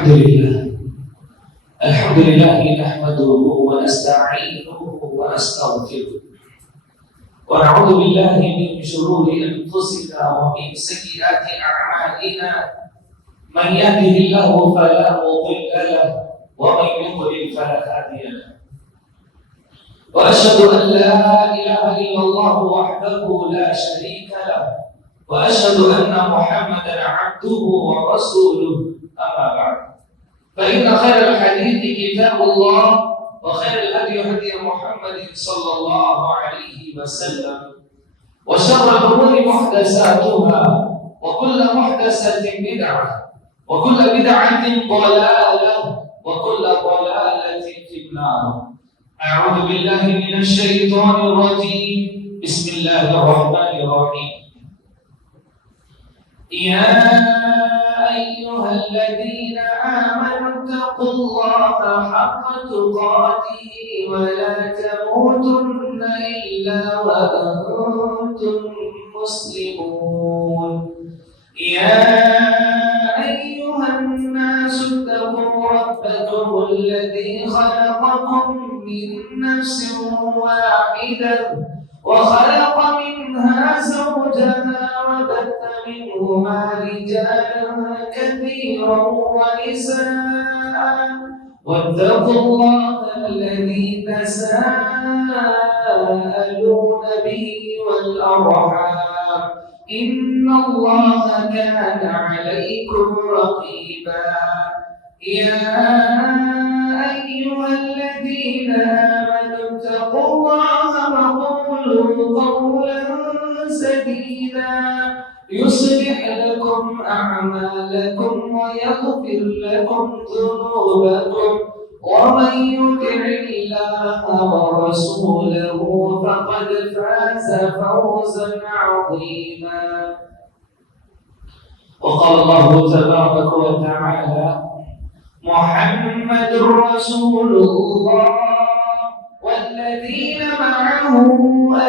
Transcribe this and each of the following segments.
الحمد لله نحمده ونستعينه ونستغفره ونعوذ بالله من شرور أنفسنا ومن سيئات أعمالنا من يهده الله فلا مضل له ومن يضلل فلا هادي له وأشهد أن لا إله إلا الله وحده لا شريك له وأشهد أن محمدا عبده ورسوله أما بعد فإن خير الحديث كتاب الله وخير الهدي هدي محمد صلى الله عليه وسلم وشر الأمور محدثاتها وكل محدثة بدعة وكل بدعة ضلالة وكل ضلالة في النار. أعوذ بالله من الشيطان الرجيم. بسم الله الرحمن الرحيم. يا أيها الذين آمنوا اتقوا الله حق تقاته ولا تموتن إلا وأنتم مسلمون. يا أيها الناس اتقوا ربكم الذي خلقكم من نفس واحدة وخلق منها زوجها وبث منهما رجالا كثيرا ونساء واتقوا الله الذي تساءلون به والأرحام إن الله كان عليكم رقيبا. يا أيها الذين آمنوا اتقوا الله وقولوا قولا سديدا يصلح لكم أعمالكم ويغفر لكم ذنوبكم ومن يطع الله ورسوله فقد فاز فوزا عظيما. وقال الله تبارك وتعالى محمد رسول الله والذين معه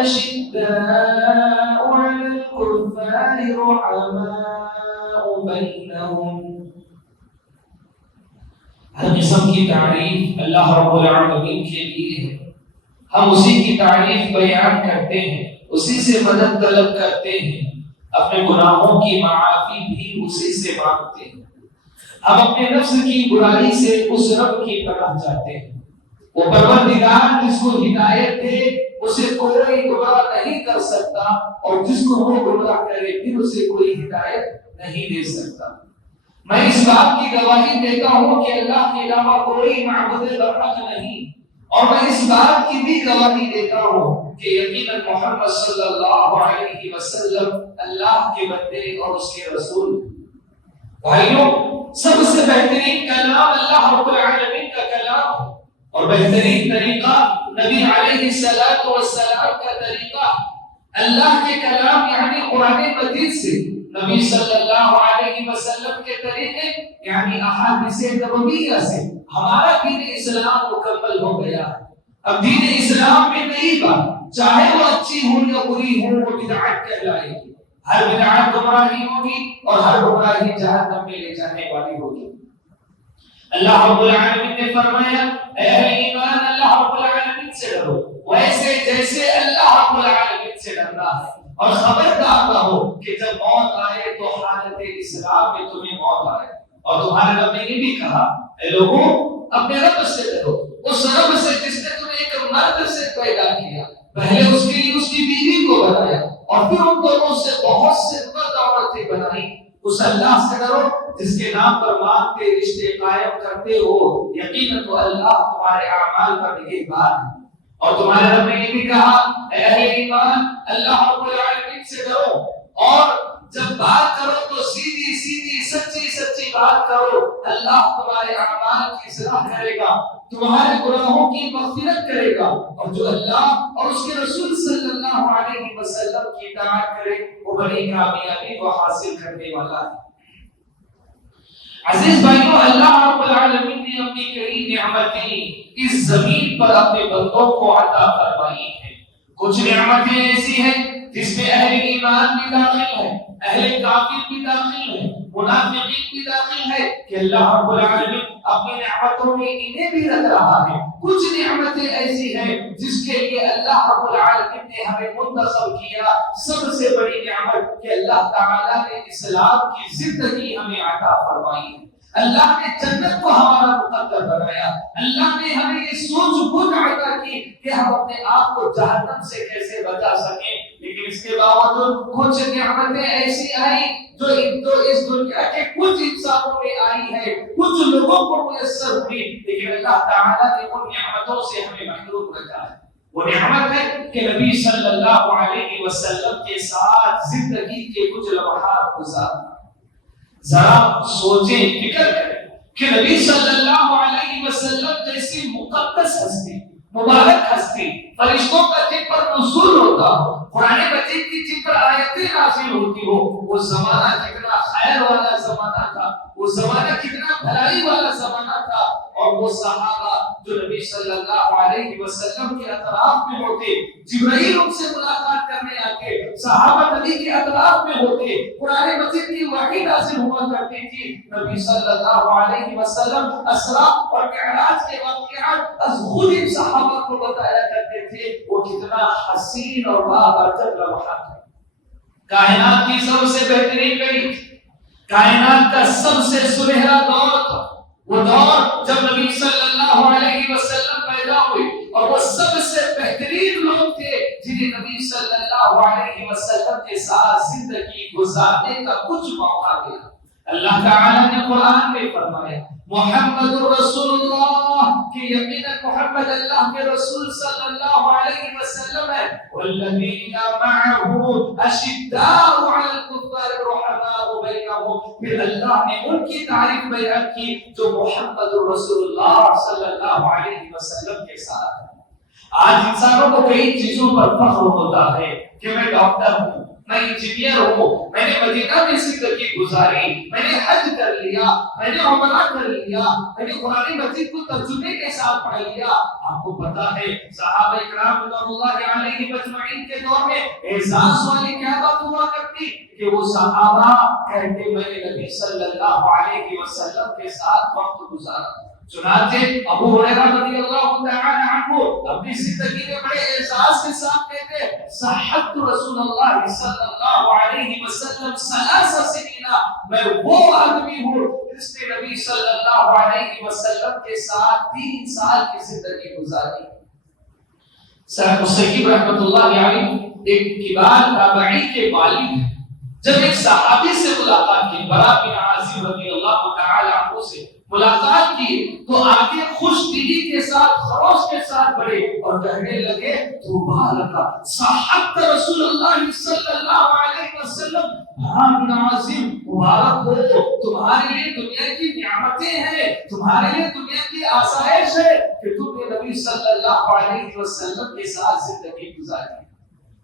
أشداء على الكفار رحماء بينهم. ہر قسم کی تعریف اللہ رب العالمین کے لیے ہے. ہم اسی کی تعریف بیان کرتے ہیں, اسی سے مدد طلب کرتے ہیں, اپنے گناہوں کی معافی بھی اسی سے مانگتے ہیں. ہم اپنے نفس کی برائی سے اس رب کی پناہ چاہتے ہیں. وہ پروردگار جس کو ہدایت دے اسے کوئی گمراہ نہیں کر سکتا, اور جس کو وہ گمراہ کرے پھر اسے کوئی ہدایت نہیں دے سکتا. میں اس بات کی گواہی دیتا ہوں کہ اللہ کے علاوہ کوئی معبود برحق نہیں, اور میں اس بات کی بھی گواہی دیتا ہوں کہ یقیناً محمد صلی اللہ علیہ وسلم اللہ کے بندے اور اس کے رسول. بھائیوں, سب سے بہترین کلام اللہ رب العالمین کا کلام ہے, اور بہترین طریقہ نبی علیہ الصلوۃ والسلام کا طریقہ. اللہ کے کلام یعنی قرآن مجید سے, نبی صلی اللہ علیہ وسلم کے طریقے یعنی احادیث نبویہ سے ہمارا دین اسلام مکمل ہو گیا ہے. اب دین اسلام میں نئی بات, چاہے وہ اچھی ہو یا بری ہو, وہ بدعت کہلائے گی. ہر بدعت گمراہی ہوگی اور ہر گمراہی جہنم میں لے جانے والی ہوگی. اللہ رب العالمین نے فرمایا اے اہل ایمان اللہ رب العالمین سے ڈرو ویسے جیسے اللہ رب العالمین سے ڈرنا ہے, اور خبردار رہو کہ جب موت آئے تو حالت اسلام میں تمہیں موت آئے. اور تمہارے رب نے یہ بھی کہا اے لوگوں اپنے رب سے ڈرو, اس رب سے جس نے تمہیں ایک مرد سے پیدا کیا, پہلے اس کے لیے اس کی بیوی کو بنایا اور پھر ان دونوں سے بہت سے مرد عورتیں بنائی. اس اللہ سے ڈرو جس کے نام پر مانگتے رشتے قائم کرتے ہو, یقیناً تو اللہ تمہارے اعمال پر نگہبان ہے. اور تمہارے رب نے یہ بھی کہا اے اہل ایمان اللہ رب العالمین سے ڈرو, اور جب بات کرو تو سیدھی سیدھی سچی سچی بات کرو. اللہ تمہارے اعمال کی اصلاح کرے گا, تمہارے گناہوں کی مغفرت کرے گا, اور جو اللہ اور اس کے رسول صلی اللہ علیہ وسلم کی اطاعت کرے وہ بڑی کامیابی کو حاصل کرنے والا ہے. عزیز بھائیوں, اللہ رب العالمین نے اپنی کئی نعمتیں اس زمین پر اپنے بندوں کو عطا فرمائی ہیں. کچھ نعمتیں ایسی ہیں جس میں اہل ایمان بھی داخل ہے، اہل کافر بھی داخل ہے، منافقین بھی داخل ہے، کہ اللہ رب العالمین اپنی نعمتوں میں انہیں بھی رکھ رہا ہے۔ کچھ نعمتیں ایسی ہیں جس کے لیے اللہ رب العالمین نے ہمیں منتخب کیا۔ سب سے بڑی نعمت کہ اللہ تعالیٰ نے اسلام کی زندگی ہمیں عطا فرمائی ہے، اللہ نے جنت کو ہمارا مقدر بنایا، اللہ نے ہمیں یہ سوچ بوجھ عطا کی کہ ہم اپنے آپ کو جہنم سے کیسے بچا سکیں۔ لیکن اس کے باوجود کچھ نعمتیں ایسی آئی جو اس دنیا کے کچھ انسانوں میں آئی ہے، کچھ لوگوں کو میسر ہوئی، لیکن اللہ تعالیٰ نے ان نعمتوں سے ہمیں محروم رکھا ہے۔ وہ نعمت ہے کہ نبی صلی اللہ علیہ وسلم کے ساتھ زندگی کے کچھ لمحات گزارنا۔ ذرا سوچیں، فکر کریں کہ نبی صلی اللہ علیہ وسلم جیسی مقدس ہستی، مبارک ہستی، فرشتوں کا جن پر نزول ہوتا ہو، قرآن مجید کی جن پر آیتیں نازل ہوتی ہو، وہ زمانہ کتنا خیر والا زمانہ تھا، وہ زمانہ کتنا بھلائی والا زمانہ تھا، اور وہ صحابہ جو نبی صلی اللہ علیہ وسلم کے اطراف میں ہوتے، جبرائیل ان سے ملاقات کرنے آتے، صحابہ نبی کے اطراف میں ہوتے، قرآن مجید کی وحی نازل ہوا کرتی تھی، نبی صلی اللہ علیہ وسلم اسراء اور معراج کے واقعات از خود ان صحابہ کو بتایا کرتے تھے۔ وہ کتنا حسین اور بابرکت لمحہ تھا، کائنات کی سب سے بہترین گھڑی، کائنات کا سب سے سنہرا دور تھا، وہ دور جب نبی صلی اللہ علیہ وسلم پیدا ہوئے، اور وہ سب سے بہترین لوگ تھے جنہیں نبی صلی اللہ علیہ وسلم کے ساتھ زندگی گزارنے کا کچھ موقع ملا۔ اللہ تعالیٰ نے قرآن میں فرمایا محمد رسول اللہ، کہ یقیناً محمد اللہ کے رسول صلی اللہ علیہ وسلم ہے، والذین معه اشداء علی الکفار رحماء بینہم، پھر اللہ نے ان کی تعریف بیان کی جو محمد رسول اللہ صلی اللہ علیہ وسلم کے ساتھ ہے۔ آج انسانوں کو کئی چیزوں پر فخر ہوتا ہے کہ میں ڈاکٹر ہوں، میں انجینئر ہوں، میں نے مدینہ میں زندگی گزاری، میں نے حج کر لیا، میں نے عمرہ کر لیا، میں نے قرآن مجید کو ترجمے کے ساتھ پڑھ لیا۔ آپ کو پتا ہے صحابہ کرام رضوان اللہ علیہ مجمعین کے دور میں احساس والی کیا بات ہوا کرتی کہ وہ صحابہ کہتے میں نے نبی صلی اللہ علیہ وسلم کے ساتھ وقت گزارا۔ چنانچہ ابو ہریرہ رضی اللہ تعالی عنہ اپنی زندگی میں بڑے اعزاز کے ساتھ کہتے صحبت رسول اللہ صلی اللہ علیہ وسلم 3 سنین، میں وہ آدمی ہوں جس نے نبی صلی اللہ علیہ وسلم کے ساتھ 3 سال کی زندگی گزاری۔ سعد مسیب رحمۃ اللہ علیہ ایک کبار تابعی کے والد ہیں، جب ایک صحابی سے ملاقات کی، برا بن عازب رضی اللہ تعالی عنہ سے ملاقات کی، تو آگے خوش دلی کے ساتھ خروش کے ساتھ بڑھے اور کہنے لگے مبارک صحبت رسول اللہ صلی اللہ علیہ وسلم، برا بن عازب مبارک ہو، تمہارے لیے دنیا کی نعمتیں ہیں، تمہارے لیے دنیا کی آسائش ہے کہ تم نے نبی صلی اللہ علیہ وسلم کے ساتھ زندگی گزاری۔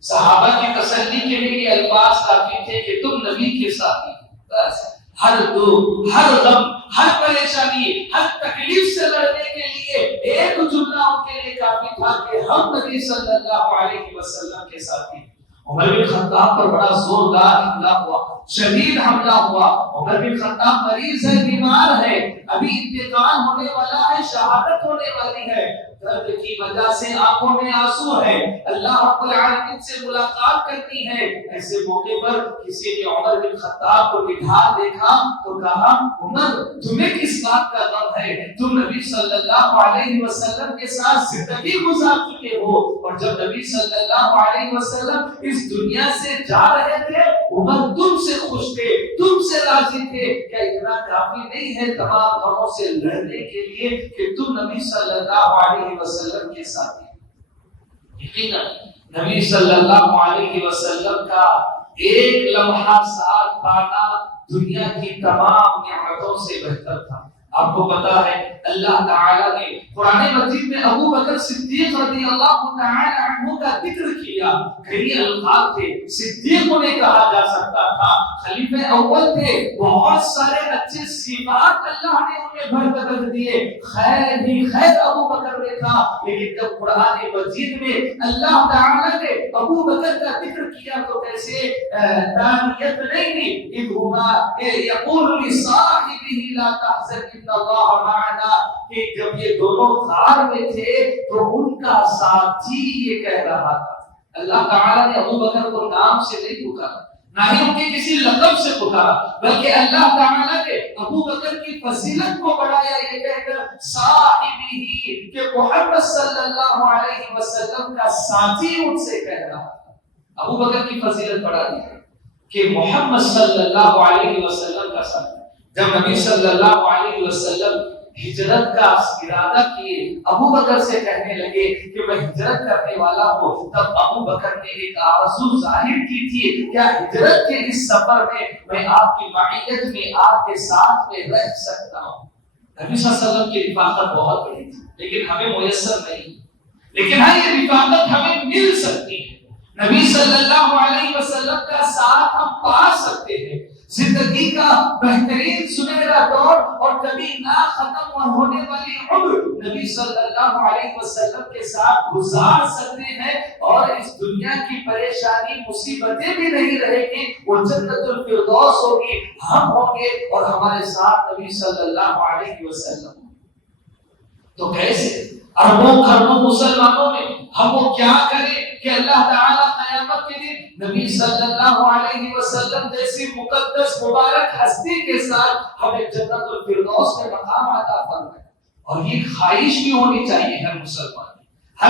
صحابہ کی تسلی کے لیے یہ الفاظ کافی تھے کہ تم نبی کے ساتھی، بس ہر دکھ، ہر غم، ہر پریشانی، ہر تکلیف سے لڑنے کے لیے ایک جملہ ان کے لیے کافی تھا کہ ہم نبی صلی اللہ علیہ وسلم کے ساتھی۔ عمر بن خطاب پر بڑا زوردار حملہ ہوا، شدید حملہ ہوا۔ عمر بن خطاب مریض ہے، بیمار ہے، ابھی انتقال ہونے والا ہے، شہادت ہونے والی ہے، درد کی وجہ سے آنکھوں میں آنسو ہے، اللہ رب العالمین سے ملاقات کرنی ہے۔ ایسے موقع پر کسی نے عمر بن خطاب کو نڈھال دیکھا تو کہا عمر تمہیں کس بات کا غم ہے، تم نبی صلی اللہ علیہ وسلم کے ساتھ زندگی گزار چکے ہو، اور جب نبی صلی اللہ علیہ وسلم اس دنیا سے جا رہے تھے عمر تم سے خوش تھے، تم سے راضی تھے، کیا اتنا کافی نہیں ہے تمام غموں سے لڑنے کے لیے کہ تم نبی صلی اللہ علیہ وسلم کے ساتھ ہیں؟ یقیناً نبی صلی اللہ علیہ وسلم کا ایک لمحہ ساتھ پانا دنیا کی تمام نعمتوں سے بہتر تھا۔ آپ کو پتا ہے اللہ تعالیٰ نے قرآن مجید میں ابو بکر صدیق رضی اللہ تعالی عنہ کا ذکر کیا. کئی القاب تھے. صدیق انہیں کہا جا سکتا تھا, خلیفہ اول تھے, بہت سارے اچھے صفات اللہ نے انہیں بھر کر دیے. خیر ہی خیر ابو بکر نے تھا. لیکن جب قرآن مجید میں اللہ تعالیٰ نے ابو بکر کا ذکر کیا تو کیسے دانیت نہیں یقول لصاحبہ لا تحزن ان اللہ معنا, کہ جب یہ دونوں غار میں تھے تو ان کا ساتھی یہ کہہ رہا تھا. اللہ تعالیٰ نے ابو بکر کو نام سے نہیں پکارا, نہ ہی ان کے کسی لقب سے پکارا, بلکہ اللہ تعالیٰ نے ابو بکر کی فضیلت کو بڑھایا یہ کہہ کر صاحبہ, کہ محمد صلی اللہ علیہ وسلم کا ساتھی ان سے کہہ رہا تھا. ابو بکر کی فضیلت بڑھا دی کہ محمد صلی اللہ علیہ وسلم کا ساتھ. جب نبی صلی اللہ علیہ وسلم ہجرت کا ارادہ کیے, ابو بکر سے کہنے لگے کہ میں ہجرت کرنے والا ہوں, تب ابو بکر نے ایک آرزو ظاہر کی تھی, کیا ہجرت کے اس سفر میں آپ کی معیت میں آپ کے ساتھ میں رہ سکتا ہوں. نبی صلی اللہ علیہ وسلم کی رفاقت بہت بڑی تھی, لیکن ہمیں میسر نہیں. لیکن ہاں یہ رفاقت ہمیں مل سکتی ہے. نبی صلی اللہ علیہ وسلم کا ساتھ ہم پا سکتے ہیں. زندگی کا بہترین سنہرا دور اور کبھی نہ ختم ہونے والی عمر نبی صلی اللہ علیہ وسلم کے ساتھ گزار سکتے ہیں, اور اس دنیا کی پریشانی مصیبتیں بھی نہیں رہے گی. وہ جنت الفردوس ہوگی, ہم ہوں گے اور ہمارے ساتھ نبی صلی اللہ علیہ وسلم. تو کیسے اربوں خربوں مسلمانوں میں ہم وہ کیا کریں کہ اللہ تعالیٰ قیامت کے دن نبی صلی اللہ علیہ وسلم جیسی مقدس مبارک ہستی کے ساتھ ہمیں جنت الفردوس میں مقام عطا فرمائے. اور یہ خواہش بھی ہونی چاہیے ہر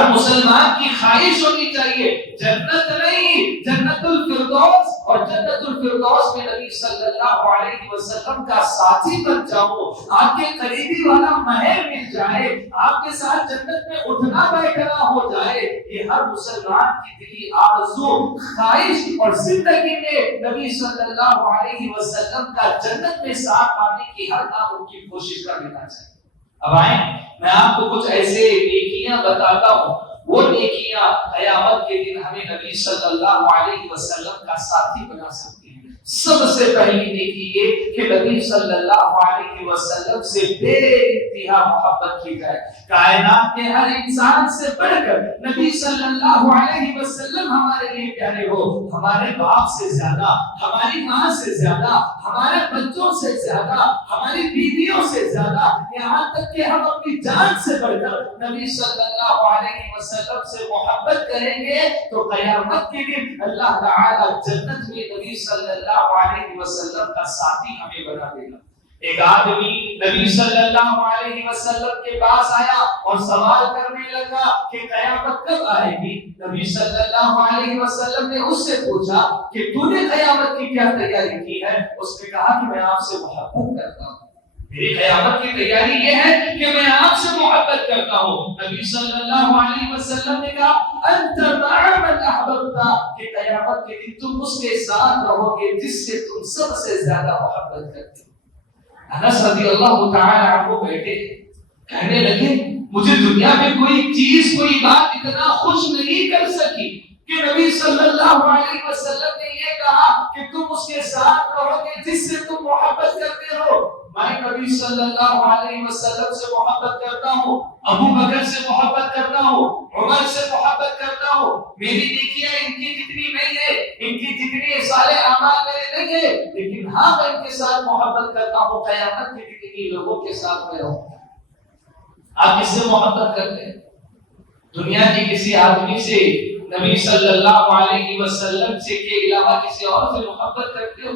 مسلمان کی خواہش ہونی چاہیے, جنت نہیں جنت الفردوس, اور جنت الفردوس میں نبی صلی اللہ علیہ وسلم کا ساتھی بن جاؤ, آپ کے قریبی والا مہر مل جائے, آپ کے ساتھ جنت میں اٹھنا بیٹھنا ہو جائے. یہ ہر مسلمان کی دلی آرزو خواہش, اور زندگی میں نبی صلی اللہ علیہ وسلم کا جنت میں ساتھ پانے کی ہر کام کی کوشش کر لینا چاہیے. اب آئیں میں آپ کو کچھ ایسے نیکیاں بتاتا ہوں, وہ نیکیاں قیامت کے دن ہمیں نبی صلی اللہ علیہ وسلم کا ساتھی بنا سکتی ہیں. سب سے پہلی نیکی یہ کہ نبی صلی اللہ علیہ وسلم سے بے انتہا محبت کی جائے. کائنات کے ہر انسان سے بڑھ کر نبی صلی اللہ علیہ وسلم ہمارے لیے پیارے ہو. ہمارے باپ سے زیادہ, ہماری ماں سے زیادہ, ہمارے بچوں سے زیادہ, ہماری بیویوں سے زیادہ, یہاں تک کہ ہم اپنی جان سے بڑھ کر نبی صلی اللہ علیہ وسلم سے محبت کریں گے تو قیامت کے دن اللہ تعالی جنت میں نبی صلی اللہ علیہ وسلم کا ساتھی ہمیں بنا دے گا. ایک آدمی نبی صلی اللہ علیہ وسلم کے پاس آیا اور سوال کرنے لگا کہ قیامت کب آئے گی. نبی صلی اللہ علیہ وسلم نے اس سے پوچھا کہ تو نے قیامت کی کیا تیاری کی ہے. اس نے کہا کہ میں آپ سے محبت کرتا ہوں, میری قیامت کی تیاری یہ ہے کہ میں آپ سے محبت کرتا ہوں. نبی صلی اللہ علیہ وسلم نے کہا انت مع من احببت, کہ قیامت کے دن تم اس کے ساتھ رہو گے جس سے تم سب سے زیادہ محبت کرتے ہو. انس رضی اللہ تعالی عنہ بیٹے کہنے لگے مجھے دنیا میں کوئی چیز کوئی بات اتنا خوش نہیں کر سکی کہ نبی صلی اللہ علیہ وسلم نے یہ کہا کہ تم اس کے ساتھ رہو گے جس سے تم محبت کرتے ہو. میں نبی صلی اللہ علیہ وسلم سے محبت کرتا ہوں, ابو بکر سے محبت کرتا ہوں, عمر سے محبت کرتا ہوں. میری نیکیاں ان کی جتنی نہیں ہے, ان کی جتنی صالح اعمال میرے نہیں ہے, لیکن ہاں میں ان کے ساتھ محبت کرتا ہوں. قیامت کے دن ان لوگوں کے ساتھ میں رہوں. آپ کس سے محبت کرتے ہیں؟ دنیا کے کسی آدمی سے, نبی صلی اللہ علیہ وسلم سے کے علاوہ کسی اور سے محبت کرتے ہو؟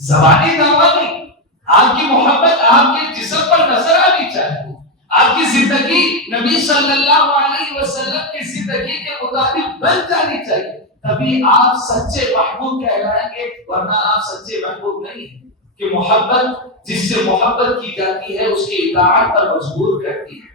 زبانی دعویٰ نہیں, آپ کی محبت آپ کے جسم پر نظر آنی چاہیے. آپ کی زندگی نبی صلی اللہ علیہ وسلم کی زندگی کے مطابق بن جانی چاہیے, تبھی آپ سچے محبوب کہلائیں گے, ورنہ آپ سچے محبوب نہیں ہیں. کہ محبت جس سے محبت کی جاتی ہے اس کی اطاعت پر مجبور کرتی ہے.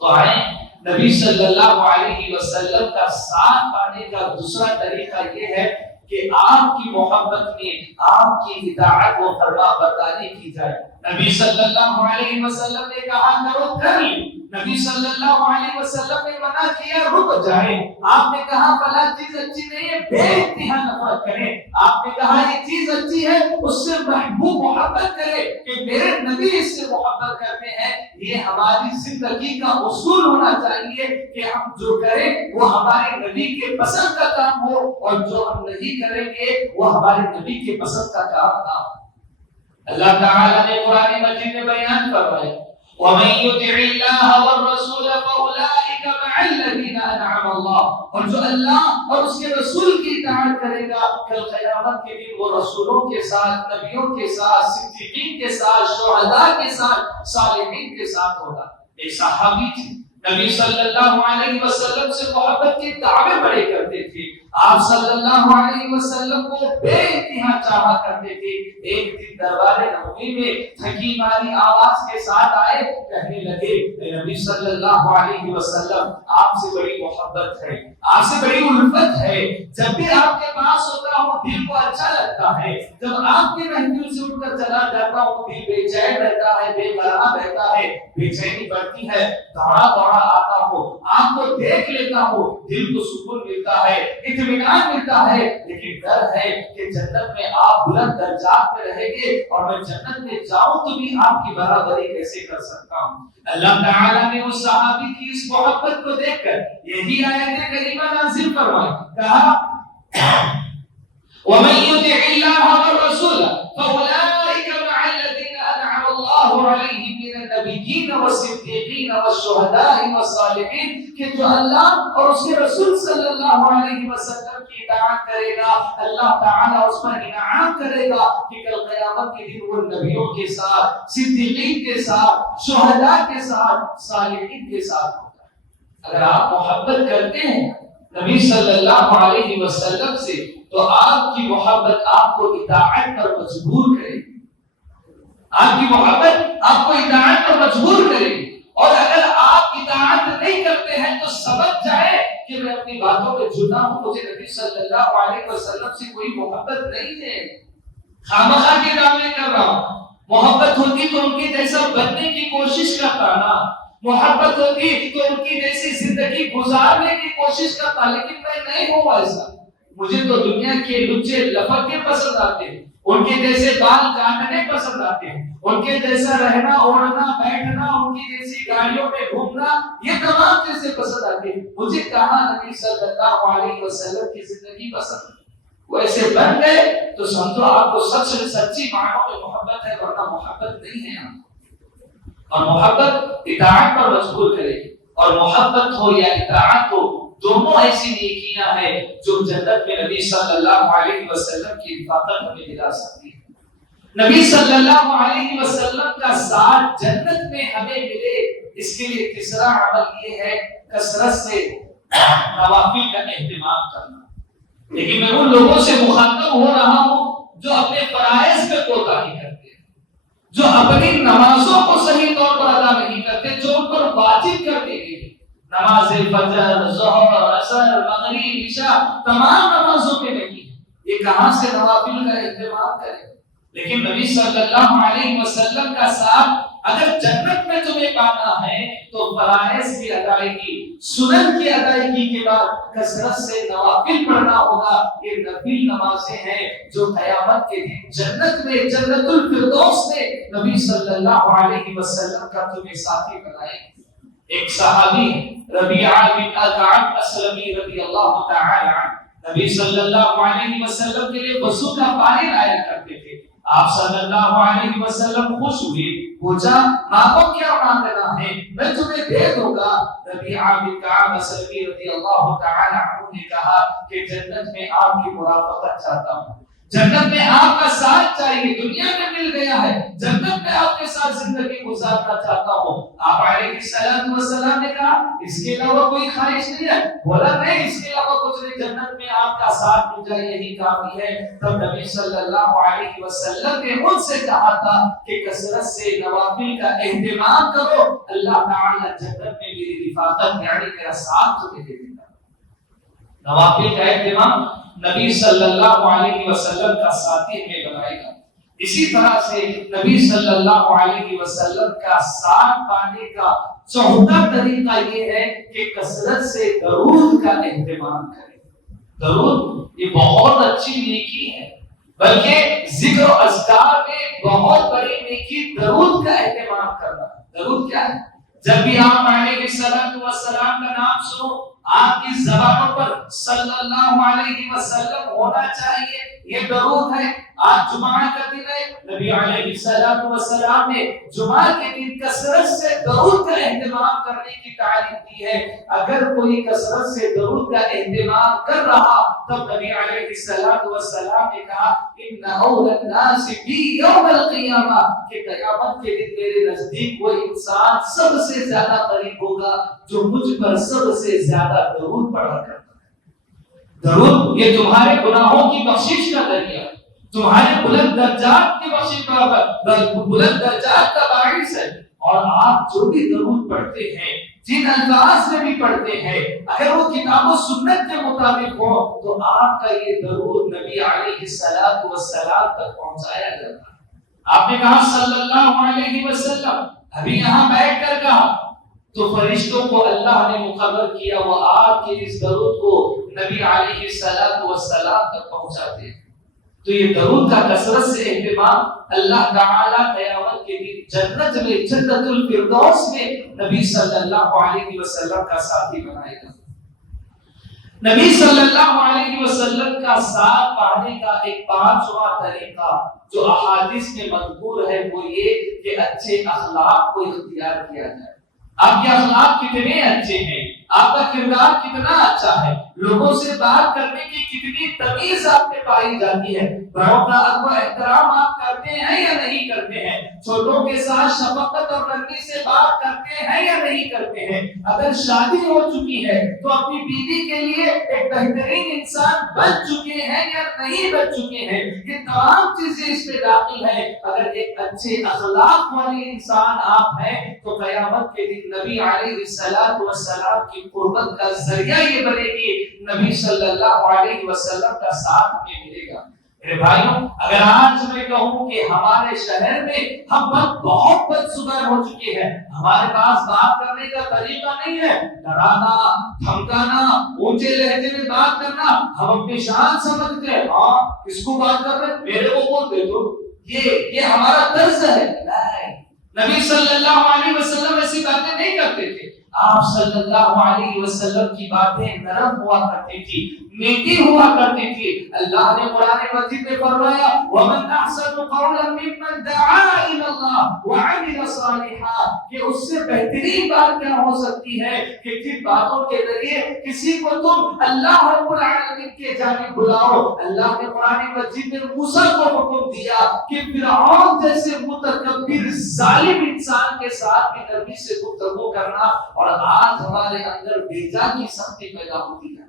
تو آئیں نبی صلی اللہ علیہ وسلم کا ساتھ پانے کا دوسرا طریقہ یہ ہے کہ آپ کی محبت میں آپ کی اطاعت و فرما برداری کی جائے۔ نبی صلی اللہ علیہ وسلم نے کہا کرو کر لی، نبی صلی اللہ علیہ وسلم نے منع کیا رک جائے، آپ نے کہا فلاں چیز اچھی نہیں ہے بے انتہا نفرت کریں، آپ نے کہا یہ چیز اچھی ہے اس سے محبوب محبت کرے کہ میرے نبی اس سے محبت کرتے ہیں۔ یہ ہماری زندگی کا اصول ہونا چاہیے کہ ہم جو کریں وہ ہمارے نبی کے پسند کا کام ہو، اور جو ہم نہیں کریں گے وہ ہمارے نبی کے پسند کا کام نہ ہو۔ اللہ تعالیٰ نے قرآن مجید میں بیان فرمایا وَمَن يُطِعِ اللَّهَ وَالرَّسُولَ فَأُولَٰئِكَ مَعَ الَّذِينَ أَنْعَمَ اللَّهُ، اور جو اللہ اور اس کے رسول کی اطاعت کرے گا کل قیامت کے دن وہ رسولوں کے ساتھ، نبیوں کے ساتھ، صدیقین کے ساتھ، شہداء کے ساتھ، صالحین کے ساتھ ہوگا۔ ایک صحابی تھے، نبی صلی اللہ علیہ وسلم سے محبت کی دعوے بڑے کرتے تھے، آپ صلی اللہ علیہ وسلم کو بے انتہا چاہا کرتے تھے۔ ایک دن دربار نبوی میں تھکی ماری آواز کے ساتھ آئے، کہنے لگے نبی صلی اللہ علیہ وسلم آپ سے بڑی محبت ہے، آپ سے بڑی الفت ہے، جب بھی آپ کے پاس ہوتا ہوں دل کو اچھا لگتا ہے، جب آپ کے محفل سے اٹھ کر چلا جاتا ہوں دل بے چین رہتا ہے، بے قرار رہتا ہے، بے چینی بڑھتی ہے، دوڑا دوڑا آتا ہوں، آپ کو دیکھ لیتا ہوں دل کو سکون ملتا ہے، اطمینان ملتا ہے، لیکن ڈر ہے کہ جنت میں آپ بلند درجات میں رہیں گے اور میں جنت میں جاؤں تو بھی آپ کی برابری کیسے کر سکتا ہوں۔ اللہ تعالیٰ نے اس صحابی کی اس محبت کو دیکھ کر یہی آیت کریمہ نازل فرمائی، کہا وَمَن يُطِعِ اللَّهَ وَالرَّسُولَ فَأُولَٰئِكَ مَعَ الَّذِينَ أَنْعَمَ اللَّهُ عَلَيْهِم مِّنَ النَّبِيِّينَ وَالصِّدِّيقِينَ وَالشُّهَدَاءِ وَالصَّالِحِينَ، کہ جو اللہ اور اس کے رسول صلی اللہ علیہ وسلم کی اطاعت کرے گا اللہ تعالیٰ اس پر انعام کرے گا کہ کل قیامت کے دن وہ نبیوں کے ساتھ، صدیقین کے ساتھ، شہداء کے ساتھ، صالحین کے ساتھ ہوگا۔ اگر آپ محبت کرتے ہیں نبی صلی اللہ علیہ وسلم سے تو آپ کی محبت آپ کو اطاعت پر مجبور کرے گی، آپ کی محبت آپ کو اطاعت پر مجبور کرے گی، اور اگر آپ اطاعت نہیں کرتے ہیں تو سمجھ جائے کہ میں اپنی باتوں پہ جھوٹا ہوں، مجھے نبی صلی اللہ علیہ وسلم سے کوئی محبت نہیں ہے، خامخواہ کے دعوے کر رہا ہوں۔ محبت ہوتی تو ان کے جیسا بننے کی کوشش کرتا نا، محبت ہوتی تو ان کی جیسی زندگی گزارنے کی کوشش کرتا، لیکن میں نہیں ہوں ایسا۔ مجھے تو دنیا کے لچے لپکے پسند آتے ہیں، ان کے جیسے بال کاٹنے پسند آتے ہیں، ان کے جیسا رہنا اوڑھنا بیٹھنا، ان کی جیسی گاڑیوں میں گھومنا، یہ تمام چیزیں پسند آتے ہیں۔ مجھے کہاں نبی صلی اللہ علیہ وسلم کی زندگی پسند ہے، وہ ایسے بن گئے تو سمجھو آپ کو سچی معنوں میں محبت ہے، ورنہ محبت نہیں ہے آپ کو۔ اور محبت اطاعت پر مجبور کرے گی، اور محبت ہو یا اطاعت ہو دونوں ایسی نیکیاں ہیں جو جنت میں نبی صلی اللہ علیہ وسلم کی رفاقت ہمیں دلا سکتی ہے۔ نبی صلی اللہ علیہ وسلم کا ساتھ جنت میں ہمیں ملے، اس کے لیے تیسرا عمل یہ ہے کثرت سے نوافل کا اہتمام کرنا۔ لیکن میں ان لوگوں سے مخاطب ہو رہا ہوں جو اپنے فرائض پہ کوتاہی کرتے ہیں، جو اپنی نمازوں کو صحیح طور پر ادا نہیں کرتے، جو ان پر واجب کر دی گئی نماز فجر، ظہر، عصر، مغرب، عشاء، تمام نمازوں پہ نہیں، یہ کہاں سے نوافل کا اہتمام کرے؟ لیکن نبی صلی اللہ علیہ وسلم کا ساتھ اگر جنت میں تمہیں پانا ہے تو فرائض کی ادائیگی، سنن کی ادائیگی کے بعد کثرت سے نوافل پڑھنا ہوگا۔ یہ نفل نمازیں ہیں جو قیامت کے دن جنت میں، جنت الفردوس میں نبی صلی اللہ علیہ وسلم کا تمہیں ساتھی بنائے۔ ایک صحابی ربیعہ بن کعب اسلمی رضی اللہ تعالی عنہ نبی صلی اللہ علیہ وسلم کے لیے وضو کا پانی لایا کرتے تھے۔ آپ صلی اللہ علیہ وسلم خوش ہوئے، پوچھا مانگو کیا مانگنا ہے میں تمہیں دے دوں گا۔ ربیعہ بن کعب اسلمی رضی اللہ تعالی عنہ نے کہا کہ جنت میں آپ کی مرافقت چاہتا ہوں، جنت میں آپ کا ساتھ چاہیے، دنیا میں مل گیا ہے، جنت میں آپ کے ساتھ زندگی گزارنا چاہتا ہوں۔ آپ علیہ السلام نے کہا اس کے علاوہ کوئی خواہش نہیں ہے؟ بولا نہیں، اس کے علاوہ کچھ نہیں، جنت میں آپ کا ساتھ مل جائے یہی کافی ہے۔ تب نبی صلی اللہ علیہ وسلم نے خود سے کہا تھا کہ کثرت سے نوافل کا اہتمام کرو، اللہ تعالی جنت میں میری رفاقت یعنی میرا ساتھ تمہیں دے دے گا۔ نوافل کا اہتمام نبی صلی اللہ علیہ وسلم کا ساتھی ہمیں بنائے گا۔ اسی طرح سے نبی صلی اللہ علیہ وسلم کا ساتھ پانے کا چوتھا طریقہ یہ ہے کہ کثرت سے درود کا اہتمام کریں۔ درود یہ بہت اچھی نیکی ہے، بلکہ ذکر و اذکار میں بہت بڑی نیکی درود کا اہتمام کرنا۔ درود کیا ہے؟ جب بھی آپ علیہ السلام کا نام سنو، آپ کی زبانوں پر صلی اللہ علیہ وسلم ہونا چاہیے، یہ درود ہے۔ آج جمعہ کا دن ہے، نبی علیہ السلام نے جمعہ کے دن کثرت سے درود کا اہتمام کرنے کی تعلیم دی ہے۔ اگر کوئی کثرت سے درود کا اہتمام کر رہا، تب نبی علیہ السلام نے کہا ان اول الناس بی یوم القیامہ، کہ قیامت کے دن میرے نزدیک وہ انسان سب سے زیادہ قریب ہوگا جو مجھ پر سب سے زیادہ درود پڑھا کرتا ہے۔ درود یہ تمہارے گناہوں کی بخشش کا ذریعہ ہے، تمہارے بلند درجات کی بخشش کا بلند درجات کا باعث ہے۔ اور آپ جو بھی درود پڑھتے ہیں، جن الفاظ میں بھی پڑھتے ہیں، اگر وہ کتاب و سنت کے مطابق ہو تو آپ کا یہ درود نبی علیہ السلام تک پہنچایا جاتا ہے۔ آپ نے کہا صلی اللہ علیہ وسلم، ابھی یہاں بیٹھ کر کہا تو فرشتوں کو اللہ نے مقرر کیا وہ آپ کے اس درود کو نبی علیہ السلام تک پہنچاتے ہیں۔ تو یہ درود کا کثرت سے اہتمام اللہ تعالیٰ قیامت کے دن جنت میں جنت الفردوس میں نبی صلی اللہ علیہ وسلم کا ساتھی بنائے گا۔ نبی صلی اللہ علیہ وسلم کا ساتھ پانے کا ایک پانچواں طریقہ جو احادیث میں مذکور ہے وہ یہ کہ اچھے اخلاق کو اختیار کیا جائے۔ آپ کے اخلاق کتنے اچھے ہیں، آپ کا کردار کتنا اچھا ہے، لوگوں سے بات کرنے کی کتنی تمیز آپ میں پائی جاتی ہے، بڑوں کا ادب و احترام آپ کرتے ہیں یا نہیں کرتے ہیں، چھوٹوں کے ساتھ شفقت اور نرمی سے بات کرتے ہیں یا نہیں کرتے ہیں، اگر شادی ہو چکی ہے تو اپنی بیوی کے لیے ایک بہترین انسان بن چکے ہیں یا نہیں بن چکے ہیں، یہ تمام چیزیں اس میں داخل ہیں۔ اگر ایک اچھے اخلاق والے انسان آپ ہیں تو قیامت کے دن نبی علیہ السلام کی قربت کا ذریعہ یہ بنے گی، نبی صلی اللہ علیہ وسلم کا ساتھ ہمیں ملے گا۔ میرے بھائیوں، اگر آج میں کہوں کہ ہمارے شہر میں ہم بہت بدسگال ہو چکے ہیں، ہمارے پاس بات کرنے کا طریقہ نہیں ہے، ڈرانا، دھمکانا، اونچے لہجے میں بات کرنا، ہم اپنی شان سمجھتے ہیں، ہاں کس کو بات کر رہے ہیں، میرے کو بول دے دو، یہ ہمارا طرز ہے۔ نہیں، نبی صلی اللہ علیہ وسلم ایسی باتیں نہیں کرتے تھے۔ آپ صلی اللہ علیہ وسلم کی باتیں نرم ہوا کرتی تھی، میٹھی ہوا کرتی تھی۔ اللہ نے قرآن مجید میں فرمایا وَمَنْ أَحْسَنُ قَوْلًا مِّمَّنْ دَعَا إِلَى اللَّهِ وَعَمِلَ صَالِحًا، کہ اس سے بہترین بات کیا ہو سکتی ہے کہ جن باتوں کے ذریعے کسی کو تم اللہ رب العالمین کے جانب بلاؤ۔ اللہ نے قرآن مجید میں موسیٰ کو حکم دیا کہ فرعون جیسے متکبر ظالم انسان کے ساتھ بھی نرمی سے گفتگو کرنا، اور آج ہمارے اندر بیجا کی سختی پیدا ہوتی ہے۔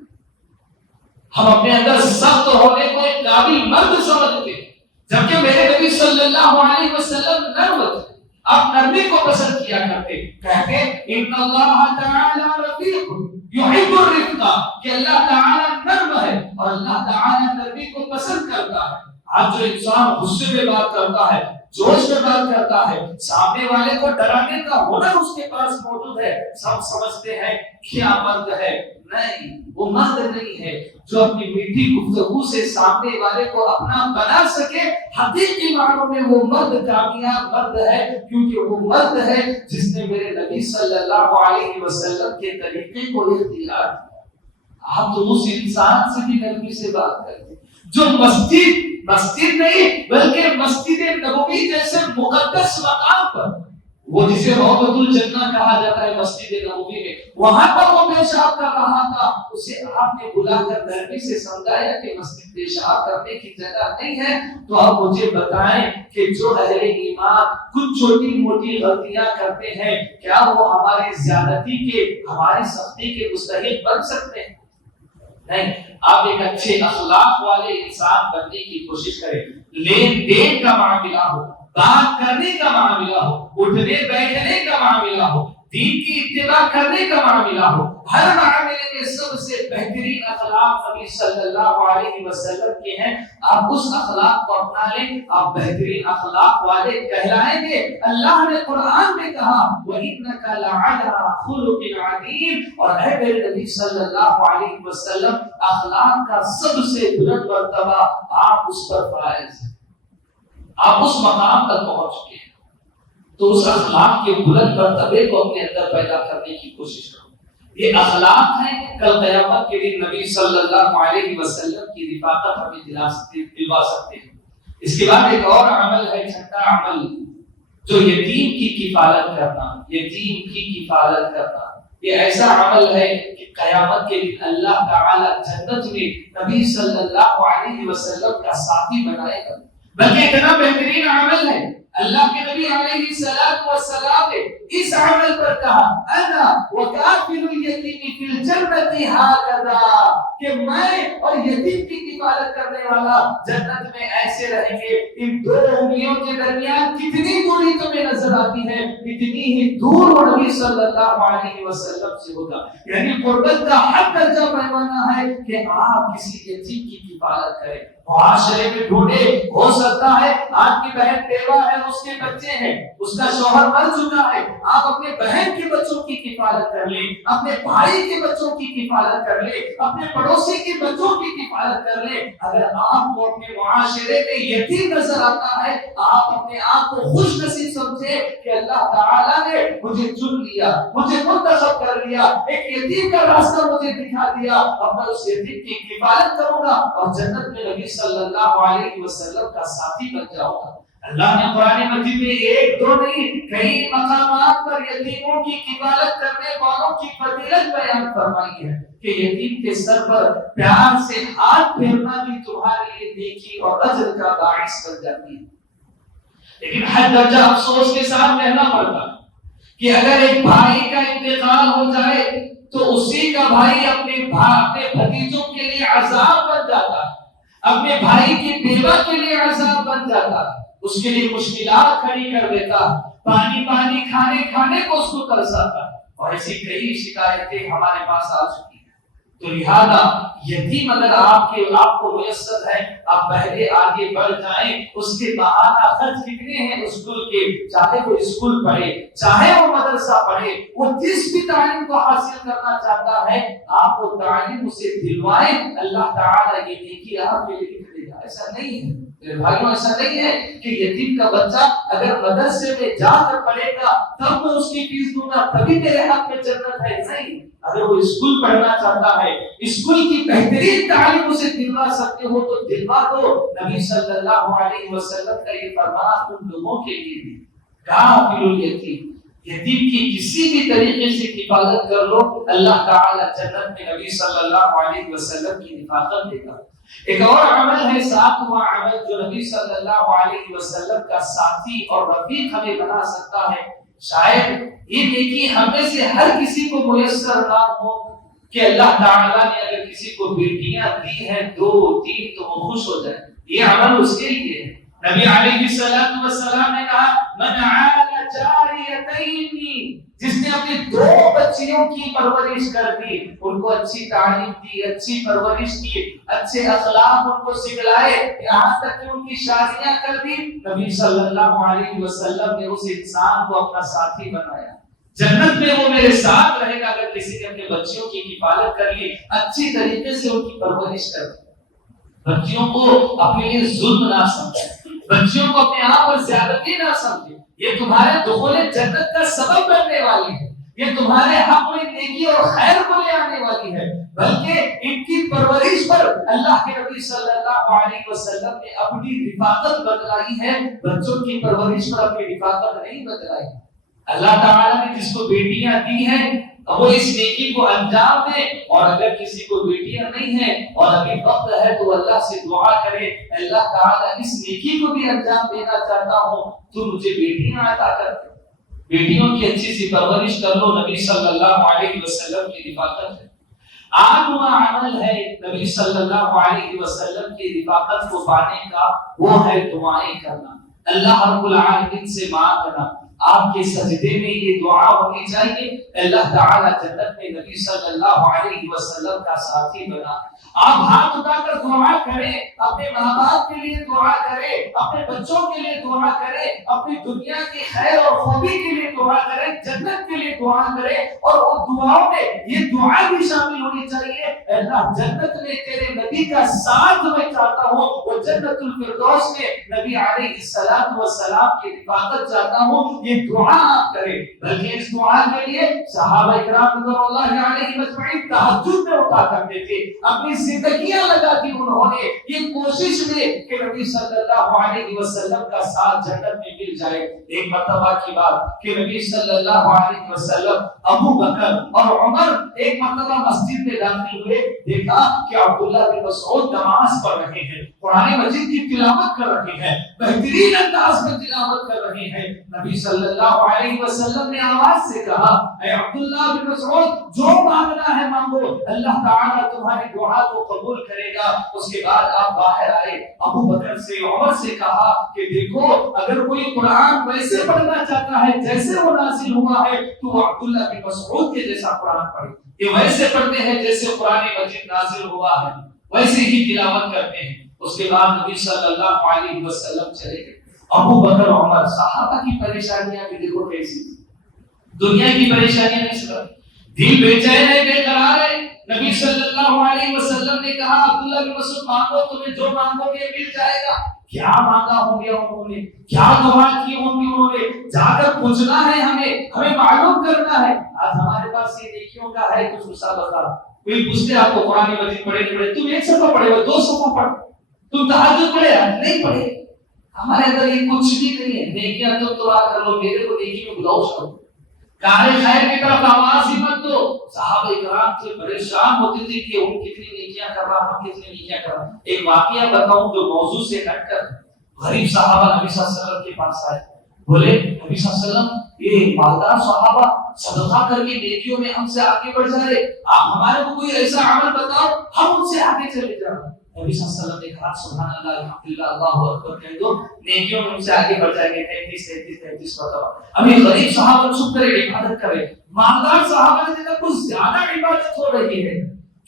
ہم اپنے اندر سخت ہونے کو ایک قابل مرد سمجھتے ہیں، جبکہ میرے نبی صلی اللہ علیہ وسلم نرم تھے، آپ نرمی کو پسند کیا کرتے، کہتے ان اللہ تعالی رفیق یحب الرفق، کہ اللہ تعالی نرم ہے اور اللہ تعالی نرمی کو پسند کرتا ہے۔ آج جو انسان غصے میں بات کرتا ہے، جوش میں بات کرتا ہے، سامنے والے کو ڈرانے کا ہنر اس کے پاس موجود ہے، سب سمجھتے ہیں کیا مرد ہے۔ نہیں، وہ مرد نہیں ہے جو اپنی میٹھی گفتگو سے سامنے والے کو اپنا بنا سکے۔ حقیقی معنوں میں وہ مرد کامیاب مرد ہے، کیونکہ وہ مرد ہے جس نے میرے نبی صلی اللہ علیہ وسلم کے طریقے کو اختیار کیا۔ آپ تو اس انسان سے بھی نرمی سے بات کرتے جو مسجد نہیں بلکہ مسجد نبوی جیسے مقدس مقام پر، وہ جسے روضۃ الجنہ کہا جاتا ہے مسجد نبوی میں، وہاں پر وہ پیشاب کر رہا تھا، اسے آپ نے بلا کر نرمی سے سمجھایا کہ مسجد پیشاب کرنے کی جگہ نہیں ہے۔ تو آپ مجھے بتائیں کہ جو اہل ایمان کچھ چھوٹی موٹی غلطیاں کرتے ہیں، کیا وہ ہماری زیادتی کے، ہماری سختی کے مستحق بن سکتے ہیں؟ نہیں، آپ ایک اچھے اخلاق والے انسان بننے کی کوشش کریں۔ لین دین کا معاملہ ہو، بات کرنے کا معاملہ ہو، اٹھنے بیٹھنے کا معاملہ ہو، دین کی اتباع کرنے کا معاملہ ہو، ہر معاملے میں سب سے بہترین اخلاق نبی صلی اللہ علیہ وسلم کے ہیں، آپ اس اخلاق کو اپنا لیں، آپ بہترین اخلاق والے کہلائیں گے۔ اللہ نے قرآن میں کہا وَإِنَّكَ لَعَلَىٰ خُلُقٍ عَظِيمٍ، اور اے میرے نبی صلی اللہ علیہ وسلم اخلاق کا سب سے بلند مرتبہ آپ اس پر فائز ہیں، آپ اس مقام تک پہنچ چکے ہیں، تو اس اخلاق کے بلند مرتبے کو اپنے اندر پیدا کرنے کی کوشش کرو۔ یہ اخلاق ہیں، کل قیامت کے دن نبی صلی اللہ علیہ وسلم کی رفاقت ہمیں دلوا سکتے ہیں۔ اس کے بعد ایک اور عمل ہے، چھٹا عمل، جو یتیم کی کفالت کرنا، یتیم کی کفالت کرنا۔ یہ ایسا عمل ہے کہ قیامت کے دن اللہ تعالی جنت میں نبی صلی اللہ علیہ وسلم کا ساتھی بنائے گا، بلکہ اتنا بہترین عمل ہے، اللہ کے نبی علیہ السلام نے اس عمل پر کہا انا وکافل الیتیم فی الجنۃ ھکذا، کہ میں اور یتیم کی کفالت کرنے والا جنت میں ایسے رہیں گے۔ ان دو انگلیوں کے درمیان کتنی دوری تمہیں نظر آتی ہے، اتنی ہی دور وہ نبی صلی اللہ علیہ وسلم سے ہوگا۔ یعنی قربت کا حد درجہ پیمانہ ہے کہ آپ کسی یتیم کی کفالت کریں۔ معاشرے میں ڈھونڈے، ہو سکتا ہے آپ کی بہن بیوہ ہے، اس کے بچے ہیں، اس کا شوہر مر چکا ہے، آپ اپنے بہن کے بچوں کی کفالت کر لیں، اپنے بھائی کے بچوں کی کفالت کر لیں، اپنے پڑوسی کے بچوں کی کفالت کر لیں۔ اگر آپ کو اپنے معاشرے میں یتیم نظر آتا ہے، آپ اپنے آپ کو خوش نصیب سمجھے کہ اللہ تعالیٰ نے مجھے چن لیا، مجھے منتخب کر لیا، ایک یتیم کا راستہ مجھے دکھا دیا، اب میں اس یتیم کی کفالت کروں گا اور جنت میں نبی صلی اللہ علیہ وسلم کا ساتھی بن جاؤں گا۔ اللہ نے قرآن مجید میں ایک دو نہیں کئی مقامات پر یتیموں کی کفالت کرنے والوں کی فضیلت بیان فرمائی ہے کہ یتیم کے سر پر پیار سے ہاتھ پھیرنا بھی تمہارے لیے نیکی اور اجر کا باعث بن جاتی ہے۔ لیکن ہر درجہ افسوس کے ساتھ کہنا پڑتا ہے کہ اگر ایک بھائی کا انتقال ہو جائے تو اسی کا بھائی اپنے بھتیجوں کے لیے عذاب بن جاتا ہے، اپنے بھائی کی بیوہ کے لیے عذاب بن جاتا، اس کے لیے مشکلات کھڑی کر دیتا، پانی کھانے کو اس کو ترساتا، اور ایسی کئی شکایتیں ہمارے پاس آ چکی ہیں۔ تو لہذا یتیم اگر آپ کو میسر ہے، آپ پہلے آگے بڑھ جائیں، اس کے بہانہ خرچ کتنے ہیں اسکول کے، چاہے وہ اسکول پڑھے، چاہے وہ مدرسہ پڑھے، وہ جس بھی تعلیم کو حاصل کرنا چاہتا ہے آپ وہ تعلیم اسے دلوائیں، اللہ تعالیٰ یہ نیکی آپ کے لیے لکھ دے گا۔ ایسا نہیں ہے میرے بھائیوں، ایسا نہیں ہے کہ یتیم کا بچہ اگر مدرسے میں جا کر پڑھے گا تب میں اس کی فیس دوں گا تبھی میرے حق میں جنت ہے، نہیں۔ اگر وہ اسکول پڑھنا چاہتا ہے، اسکول کی بہترین تعلیم اسے دلوا سکتے ہو تو دلوا دو۔ نبی صلی اللہ علیہ وسلم کا یہ فرمان ان لوگوں کے لیے بھی، کافل الیتیم، یتیم کی کسی بھی طریقے سے حفاظت کر لو، اللہ تعالی جنت میں نبی صلی اللہ علیہ وسلم کی حفاظت دے گا۔ ایک اور عمل ہے، ساتواں عمل جو نبی صلی اللہ علیہ وسلم کا ساتھی اور رفیق ہمیں بنا سکتا ہے۔ شاید یہ نیکی ہمیں سے ہر کسی کو میسر نہ ہو کہ اللہ تعالیٰ نے اگر کسی کو بیٹیاں دی ہیں 2 3 تو وہ خوش ہو جائے، یہ عمل اس کے لیے ہے۔ نبی علیہ السلام نے کہا من عال جاریتین، جس نے اپنی 2 بچیوں کی پرورش کر دی، ان کو اچھی تعلیم دی، اچھی پرورش کی، اچھے اخلاق ان کو سکھلائے، یہاں تک کہ ان کی شادیاں کر دی، نبی صلی اللہ علیہ وسلم نے اس انسان کو اپنا ساتھی بنایا۔ جنت میں وہ میرے ساتھ رہے گا اگر کسی نے اپنے بچیوں کی حفاظت کر لی، اچھی طریقے سے ان کی پرورش کر دی۔ بچیوں کو اپنے لیے ظلم نہ سمجھے، بچیوں کو اپنے آپ پر زیادتی نہ سمجھے، یہ تمہارے دخول جنت کا سبب بننے والی ہے، یہ تمہارے حق میں نیکی اور خیر کو لے آنے والی ہے، بلکہ ان کی پرورش پر اللہ کے نبی صلی اللہ علیہ وسلم نے اپنی رفاقت بتلائی ہے، بچوں کی پرورش پر اپنی رفاقت نہیں بتلائی۔ اللہ تعالیٰ نے جس کو بیٹیاں دی ہیں وہ اس نیکی کو انجام دے، اور اگر کسی کو بیٹیاں نہیں ہیں اور ابھی وقت ہے تو اللہ سے دعا کرے، اللہ تعالیٰ اس نیکی کو بھی انجام دینا چاہتا ہوں تو مجھے بیٹیاں عطا کر دے۔ بیٹیوں کی اچھی سی پرورش کر لو، نبی صلی اللہ علیہ وسلم کی رفاقت ہے۔ 8واں عمل ہے نبی صلی اللہ علیہ وسلم کی رفاقت کو پانے کا، وہ ہے دعائیں کرنا، اللہ رب العالمین سے مانگنا۔ آپ کے سجدے میں یہ دعا ہونی چاہیے، اللہ تعالیٰ جنت میں نبی صلی اللہ علیہ وسلم کا ساتھی بنا۔ آپ ہاتھ اٹھا کر دعا کریں، اپنے ماں باپ کے لیے دعا کریں، اپنے بچوں کے لیے دعا کریں، اپنی دنیا کی خیر اور خوبی کے لیے دعا کریں، جنت کے لیے دعا کریں، اور وہ دعاؤں میں یہ دعا بھی شامل ہونی چاہیے، اللہ جنت میں تیرے نبی کا ساتھ میں چاہتا ہوں، وہ جنت الفردوس میں نبی علیہ السلام والسلام کی رفاقت چاہتا ہوں، یہ دعا آپ کریں۔ بلکہ اس دعا کے لیے صحابہ کرام رضوان اللہ علیہم اجمعین تہجد میں اٹھا کرتے تھے، اپنی زندگیاں لگا دی انہوں نے یہ کوشش میں کہ نبی صلی اللہ علیہ وسلم کا ساتھ جنت میں مل جائے۔ ایک مرتبہ کی بات کہ نبی صلی اللہ علیہ وسلم، ابو بکر اور عمر ایک مرتبہ مسجد میں داخل ہوئے، دیکھا کہ عبداللہ بن مسعود نماز پڑھ رہے ہیں، قرآن مجید کی تلاوت کر رہے ہیں، بہترین انداز میں تلاوت کر رہے ہیں۔ نبی صلی اللہ علیہ وسلم نے آواز سے کہا، اے عبداللہ بن مسعود، جو مانگنا ہے مانگو، اللہ تعالیٰ تمہاری دعا کو قبول کرے گا۔ اس کے بعد آپ باہر آئے، ابو بکر سے عمر سے کہا کہ دیکھو اگر کوئی قرآن ویسے پڑھنا چاہتا ہے جیسے وہ نازل ہوا ہے تو وہ عبداللہ بن مسعود کے جیسا قرآن پڑھے، یہ ویسے پڑھتے ہیں جیسے قرآن مجید نازل ہوا ہے، ویسے ہی تلاوت کرتے ہیں۔ اس کے بعد نبی صلی اللہ علیہ وسلم چلے گئے۔ ابو بکر عمر، صحابہ کی پریشانیاں بھی دیکھو کیسی تھی، دنیا کی پریشانیاں نہیں سن، دل بے چین ہے، بے قرار ہے۔ نبی صلی اللہ علیہ وسلم نے کہا عبداللہ بن مسعود مانگو، تمہیں جو مانگو گے مل جائے گا۔ کیا مانگا ہوں گے انہوں نے، کیا دعا کی ہوں گی انہوں نے، جا کر پوچھنا ہے ہمیں معلوم کرنا ہے۔ آج ہمارے پاس یہ نیکیوں کا ہے کچھ مسابقہ، کوئی پوچھتے آپ کو قرآن مجید پڑھے نہیں پڑھے، تم ایک صفحہ پڑھے ہو، 2 صفحہ پڑھ، تم تہجد پڑھے نہیں پڑھے، ہمارے اندر یہ کچھ بھی نہیں ہے۔ نیکیاں تو دعا کر لو، میرے کو نیکی میں بلاؤ شروع، کار خیر کی طرف آواز ہی مت دو۔ صحابہ کرام سے پریشان ہوتے تھے کہ وہ کتنی نیکیاں کر رہا، ہم کتنی نیکیاں کر رہا۔ ایک واقعہ بتاؤں جو موضوع سے ہٹ کر، غریب صحابہ نبی صلی اللہ علیہ وسلم کے پاس آئے، بولے نبی صلی اللہ علیہ وسلم یہ مالدار صحابہ صدقہ کر کے نیکیوں میں ہم سے آگے بڑھ جا رہے، آپ ہمارے کو کوئی ایسا عمل بتاؤ ہم ان سے آگے چلے جا رہے۔ نبی صلی اللہ علیہ وسلم نے کہا سبحان اللہ الحمدللہ اللہ اکبر کہہ دو، نیکیوں میں ان سے آگے بڑھ جائیں گے۔ 33 مرتبہ۔ ابھی غریب صحابہ چھپ کر عبادت کرے، مالدار صحابہ نے دیکھا کچھ زیادہ عبادت ہو رہی ہے۔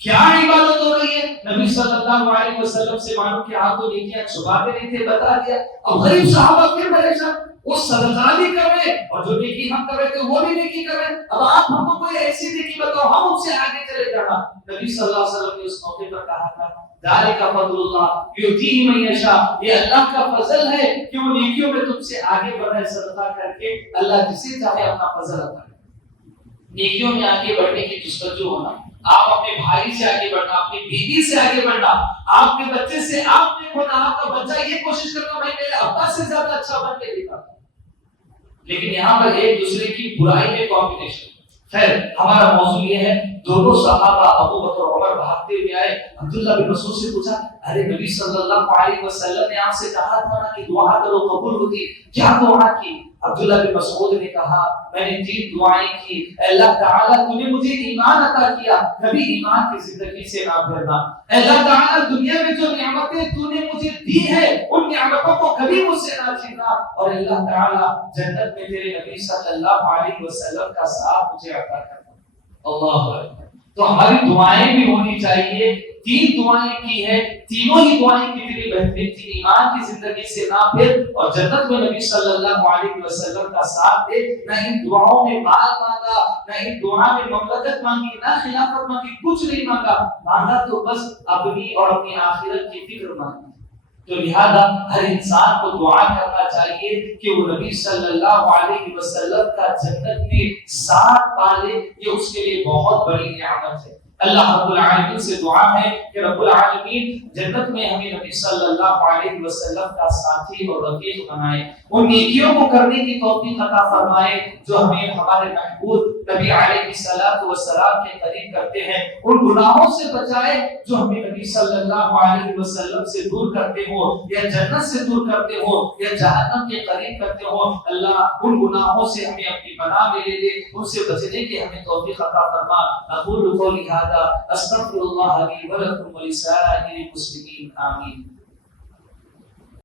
کیا عبادت ہو رہی ہے؟ نبی صلی اللہ علیہ وسلم سے معلوم کہ آپ تو نیکیاں چھپاتے نہیں تھے، بتا دیا۔ اب غریب صحابہ پھر پریشان، وہ صدقہ بھی کر رہے اور جو نیکی ہم کر رہے تھے وہ بھی نیکی کر رہے، اب آپ ہم کو کوئی ایسی نیکی بتاؤ ہم ان سے آگے چلے جانا۔ نبی صلی اللہ علیہ وسلم نے اس موقع پر کہا تھا ذالک فضل اللہ یؤتیہ من یشاء، یہ اللہ کا فضل ہے کہ وہ نیکیوں میں تم سے آگے بڑھ رہے، صدقہ کر کے اللہ جسے چاہے اپنا فضل عطا کرے۔ نیکیوں میں آگے بڑھنے کی جستجو ہونا، آپ اپنے بھائی سے آگے بڑھنا، اپنی بیوی سے آگے بڑھنا، آپ کے بچے سے آپ نے ہونا، آپ کا بچہ یہ کوشش کرنا میں میرے ابا سے زیادہ اچھا بن کے دکھا۔ لیکن یہاں پر ایک دوسرے کی برائی میں کمپٹیشن۔ خیر ہمارا موضوع یہ ہے، دونوں صحابہ ابو بکر اور عمر بھاگتے ہوئے آئے، عبداللہ بن مسعود سے پوچھا ارے نبی صلی اللہ علیہ وسلم نے آپ سے کہا تھا نا کہ دعا کرو قبول ہوگی، کیا دعا کی؟ عبداللہ بن مسعود نے کہا میں نے 3 دعائیں کی، اللہ تعالیٰ تو نے مجھے ایمان عطا کیا، کبھی ایمان کی زندگی سے نہ پھرنا، اللہ تعالیٰ دنیا میں جو نعمتیں تو نے مجھے دی ہے ان نعمتوں کو کبھی مجھ سے نہ چھینا، اور اللہ تعالیٰ جنت میں تیرے نبی صلی اللہ علیہ وسلم کا ساتھ مجھے عطا کرنا۔ اللہ اکبر۔ تو ہماری دعائیں بھی ہونی چاہیے، 3 دعائیں کی ہے، تینوں ہی دعائیں کتنی بہترین تھی، ایمان کی زندگی سے نہ پھر اور جنت میں نبی صلی اللہ علیہ وسلم کا ساتھ دے۔ نہ ان دعاؤں میں مال مانگا، نہ ان دعا میں مملکت مانگی، نہ خلافت مانگی، کچھ نہیں مانگا، مانگا تو بس اپنی اور اپنی آخرت کی فکر مانگی۔ تو لہذا ہر انسان کو دعا کرنا چاہیے کہ وہ نبی صلی اللہ علیہ وسلم کا جنت میں ساتھ پالے، یہ اس کے لیے بہت بڑی نعمت ہے۔ اللہ رب العالمین سے دعا ہے کہ رب العالمین جنت میں ہمیں نبی صلی اللہ علیہ وسلم کا ساتھی اور رفیق بنائے، ان نیکیوں کو کرنے کی توفیق عطا فرمائے جو ہمیں ہمارے محبوب نبی علیہ الصلوۃ والسلام کے قریب کرتے ہیں، ان گناہوں سے بچائے جو ہمیں نبی صلی اللہ علیہ وسلم سے دور کرتے ہو یا جنت سے دور کرتے ہو یا جہنم کے قریب کرتے ہو۔ اللہ ان گناہوں سے ہمیں اپنی پناہ میں لے لے، ان سے بچنے کی ہمیں توفیق عطا فرما۔ اقول قولی هذا استغفر الله لي ولكم ولسائر المسلمين آمين۔